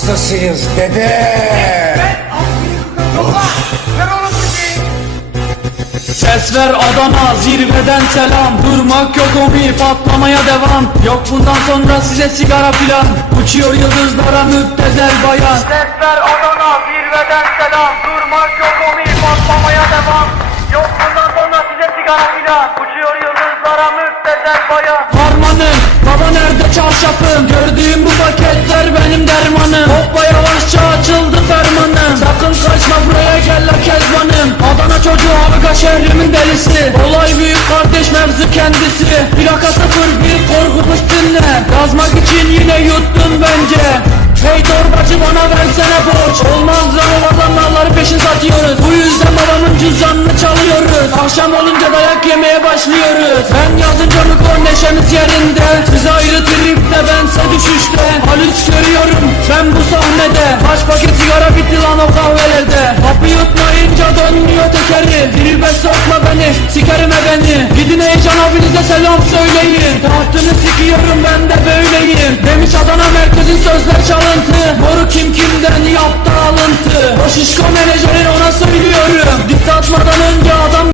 hastasıyız dede. Ses ver Adana, zirveden selam. Durmak yok omi, patlamaya devam. Yok bundan sonra size sigara filan. Uçuyor yıldızlara müptezel bayan. Ses ver Adana, zirveden selam. Durmak yok omi, patlamaya devam. Yok bundan sonra size sigara filan. Uçuyor yıldızlara müptezel bayan. Harmanım, baba nerede çarşafım? Gördüğüm bu paketler benim dermanım. Hoppa yavaşça açıldı fermanım. Sakın kaçma buraya gel la kezbanım. Adana çocuğu Avga şehrimin delisi. Olay büyük kardeş mevzu kendisi. Plaka 01 korkumuz dinle. Yazmak için yine yuttun bence. Hey torbacı bana versene borç. Olmaz lan o adamlarları peşin satıyoruz. Bu yüzden babamın cüzdanını çalıyoruz. Akşam olunca dayak yemeye başlıyoruz. Ben yazınca mıkon neşemiz yerinde. Siz ayrı tripte bense düşüşte. Halüs görüyorum ben bu sahnede. Kaç paket sigara bitti lan o kahvelerde. Kapı yutmayınca dönmüyor tekeri. Tribe sokma beni, sikerim beni. Gidin Heyecan abinize selam söyleyin. Tahtını sikiyorum ben de böyleyim. Demiş Adana merkezin sözler çalıntı. Moru kim kimden yaptı alıntı. O şişko menajerin ona söylüyorum. Diss atmadan önce adam